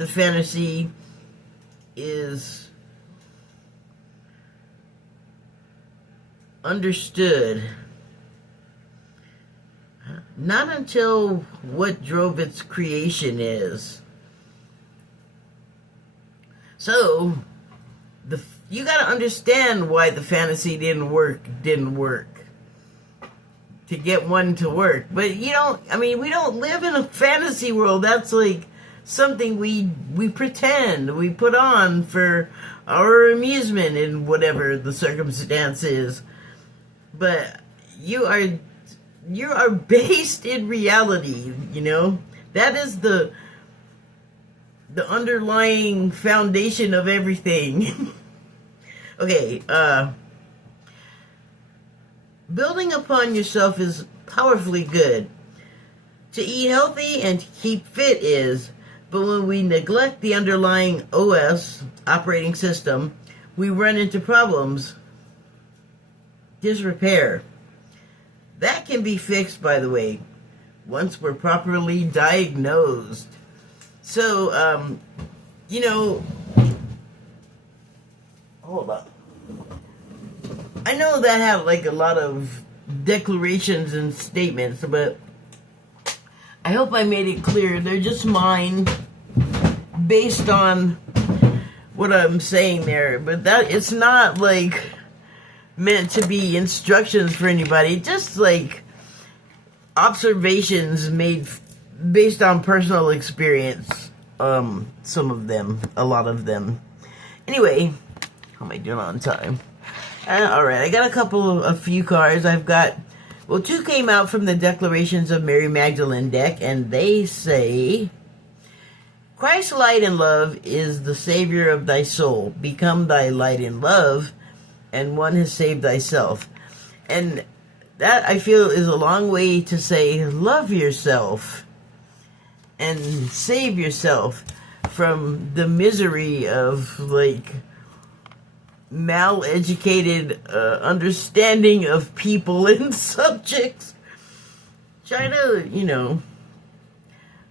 the fantasy is understood not until what drove its creation is. So, you gotta understand why the fantasy didn't work to get one to work. But we don't live in a fantasy world. That's like something we pretend, we put on for our amusement in whatever the circumstance is. But you are based in reality, That is the underlying foundation of everything. Okay, building upon yourself is powerfully good. To eat healthy and to keep fit is, but when we neglect the underlying OS, operating system, we run into problems. Disrepair. That can be fixed, by the way, once we're properly diagnosed. So, hold on. I know that have like a lot of declarations and statements, but I hope I made it clear. They're just mine based on what I'm saying there. But that it's not like meant to be instructions for anybody. Just like observations made based on personal experience. Some of them, a lot of them. Anyway, how am I doing on time? Alright, I got a few cards. Two came out from the Declarations of Mary Magdalene deck, and they say, Christ's light and love is the savior of thy soul. Become thy light and love, and one has saved thyself. And that, I feel, is a long way to say, love yourself and save yourself from the misery of, like, mal-educated understanding of people and subjects. Try to,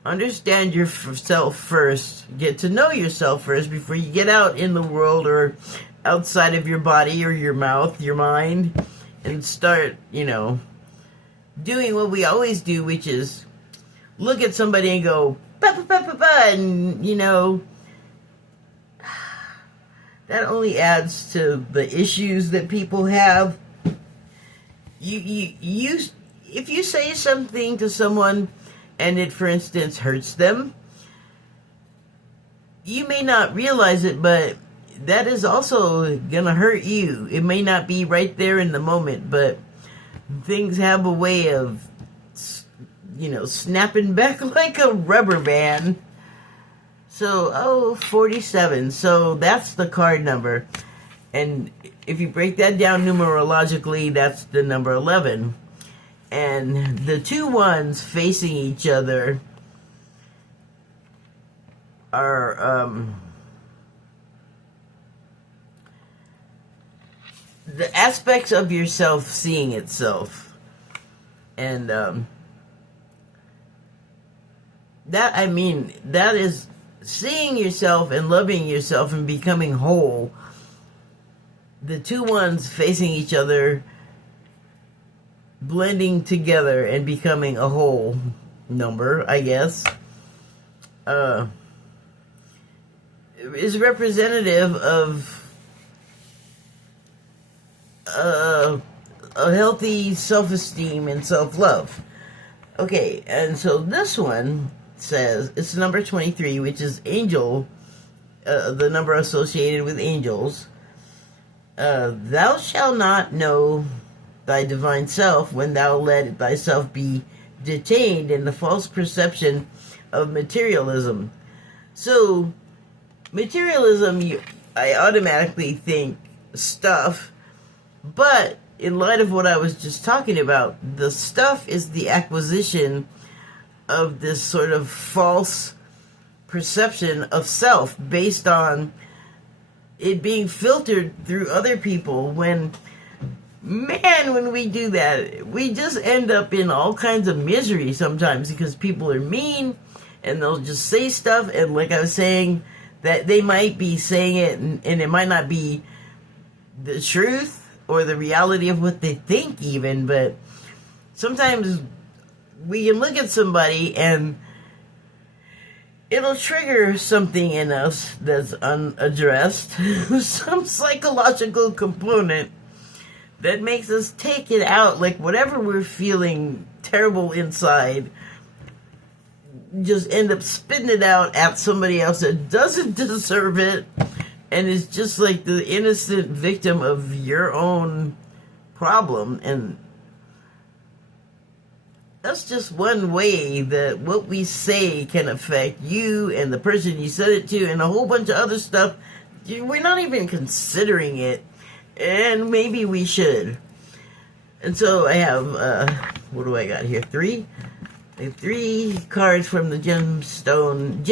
understand yourself first. Get to know yourself first before you get out in the world or outside of your body or your mouth, your mind, and start, doing what we always do, which is look at somebody and go, ba ba ba ba ba, and, that only adds to the issues that people have. If you say something to someone and it, for instance, hurts them, you may not realize it, but that is also gonna hurt you. It may not be right there in the moment, but things have a way of, snapping back like a rubber band. So, 47. So that's the card number. And if you break that down numerologically, that's the number 11. And the two ones facing each other are the aspects of yourself seeing itself. And that is seeing yourself and loving yourself and becoming whole. The two ones facing each other, blending together and becoming a whole number, I guess, is representative of a healthy self-esteem and self-love. Okay, and so this one says, it's number 23, which is angel, the number associated with angels. Thou shalt not know thy divine self when thou let thyself be detained in the false perception of materialism. So, materialism, I automatically think stuff, but in light of what I was just talking about, the stuff is the acquisition of this sort of false perception of self based on it being filtered through other people. When we do that, we just end up in all kinds of misery sometimes because people are mean, and they'll just say stuff, and like I was saying, that they might be saying it, and it might not be the truth or the reality of what they think even, but sometimes we can look at somebody and it'll trigger something in us that's unaddressed, some psychological component that makes us take it out, like whatever we're feeling terrible inside, just end up spitting it out at somebody else that doesn't deserve it, and is just like the innocent victim of your own problem. And that's just one way that what we say can affect you and the person you said it to, and a whole bunch of other stuff. We're not even considering it, and maybe we should. And so I have, what do I got here? I have 3 cards from the Gemstone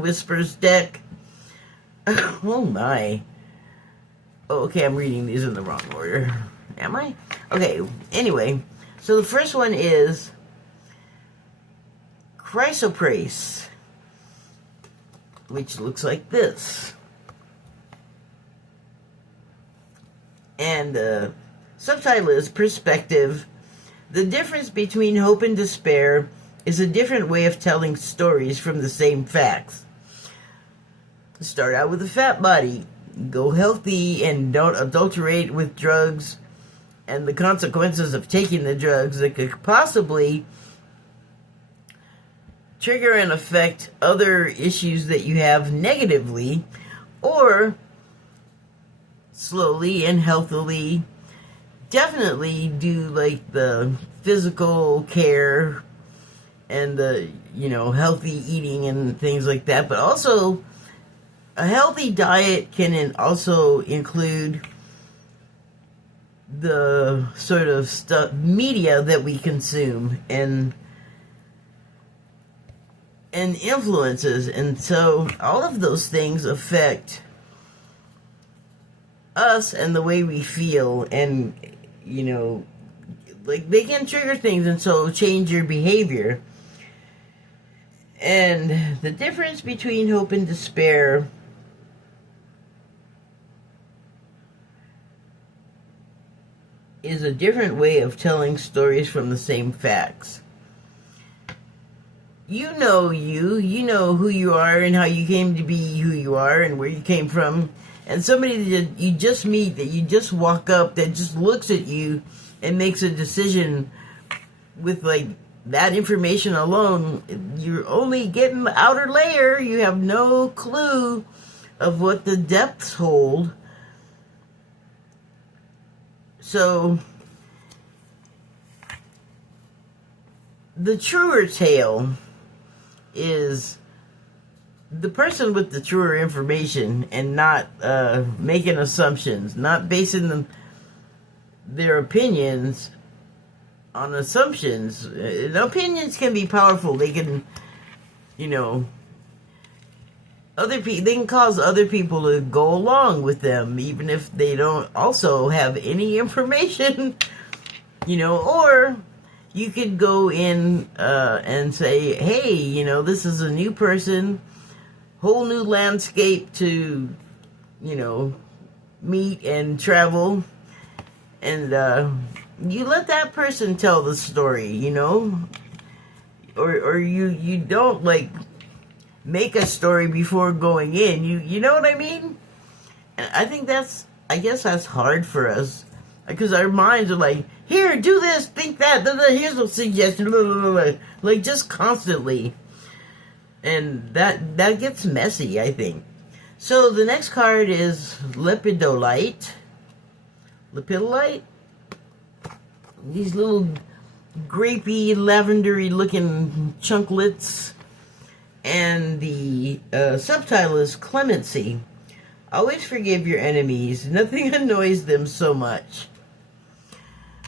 Whispers deck. Oh my. Oh, okay, I'm reading these in the wrong order. Am I? Okay, anyway. So the first one is Chrysoprase, which looks like this. And the subtitle is Perspective. The difference between hope and despair is a different way of telling stories from the same facts. Start out with a fat body. Go healthy and don't adulterate with drugs and the consequences of taking the drugs that could possibly trigger and affect other issues that you have negatively, or slowly and healthily definitely do like the physical care and the, healthy eating and things like that. But also, a healthy diet can also include the sort of media that we consume and influences. And so all of those things affect us and the way we feel, and like they can trigger things and so change your behavior. And the difference between hope and despair is a different way of telling stories from the same facts. You know who you are and how you came to be who you are and where you came from. And somebody that you just meet, that you just walk up, that just looks at you and makes a decision with like that information alone, you're only getting the outer layer. You have no clue of what the depths hold. So the truer tale is the person with the truer information, and not making assumptions, not basing their opinions on assumptions. And opinions can be powerful. They can, they can cause other people to go along with them, even if they don't also have any information, or you could go in and say, hey, this is a new person, whole new landscape to, meet and travel. And you let that person tell the story, or you don't like make a story before going in. You know what I mean? And I think I guess that's hard for us, because our minds are like, here, do this, think that, here's a suggestion, like just constantly. And that gets messy, I think. So the next card is Lepidolite. Lepidolite? These little grapey, lavendery looking chunklets. And the subtitle is Clemency. Always forgive your enemies. Nothing annoys them so much.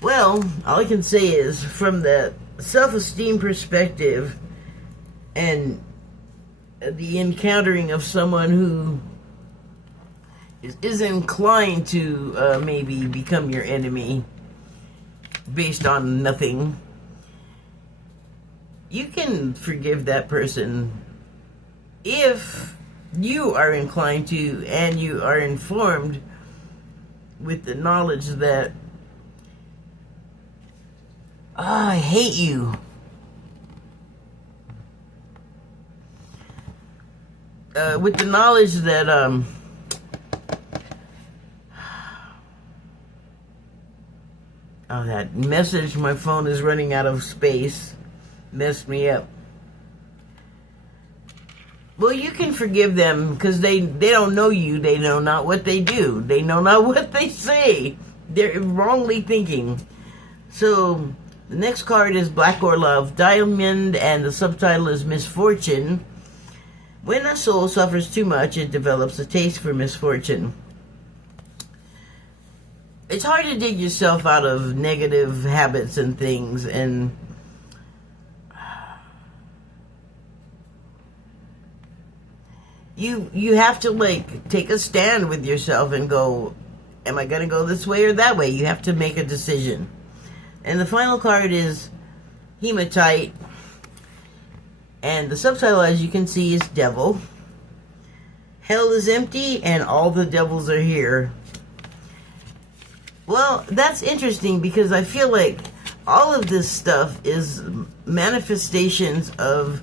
Well, all I can say is, from the self-esteem perspective and the encountering of someone who is inclined to maybe become your enemy based on nothing, you can forgive that person if you are inclined to, and you are informed with the knowledge that, I hate you. With the knowledge that, oh, that message, my phone is running out of space, messed me up. Well, you can forgive them because they don't know you. They know not what they do. They know not what they say. They're wrongly thinking. So the next card is Black or Love Diamond, and the subtitle is Misfortune. When a soul suffers too much, it develops a taste for misfortune. It's hard to dig yourself out of negative habits and things, and you have to, like, take a stand with yourself and go, am I going to go this way or that way? You have to make a decision. And the final card is Hematite. And the subtitle, as you can see, is Devil. Hell is empty and all the devils are here. Well, that's interesting because I feel like all of this stuff is manifestations of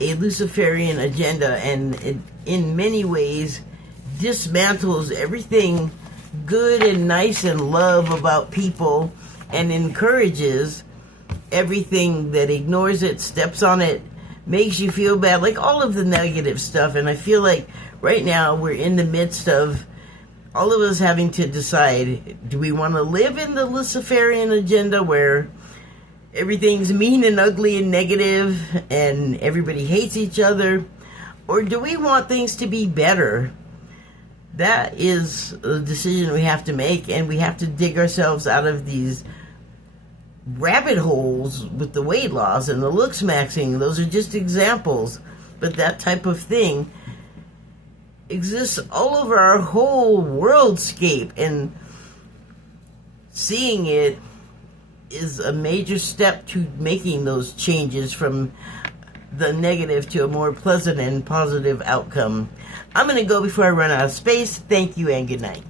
a Luciferian agenda, and it, in many ways, dismantles everything good and nice and love about people and encourages everything that ignores it, steps on it, makes you feel bad, like all of the negative stuff. And I feel like right now we're in the midst of all of us having to decide, do we want to live in the Luciferian agenda where everything's mean and ugly and negative and everybody hates each other? Or do we want things to be better? That is a decision we have to make, and we have to dig ourselves out of these rabbit holes with the weight loss and the looks maxing. Those are just examples, but that type of thing exists all over our whole worldscape, and seeing it is a major step to making those changes from the negative to a more pleasant and positive outcome. I'm going to go before I run out of space. Thank you and good night.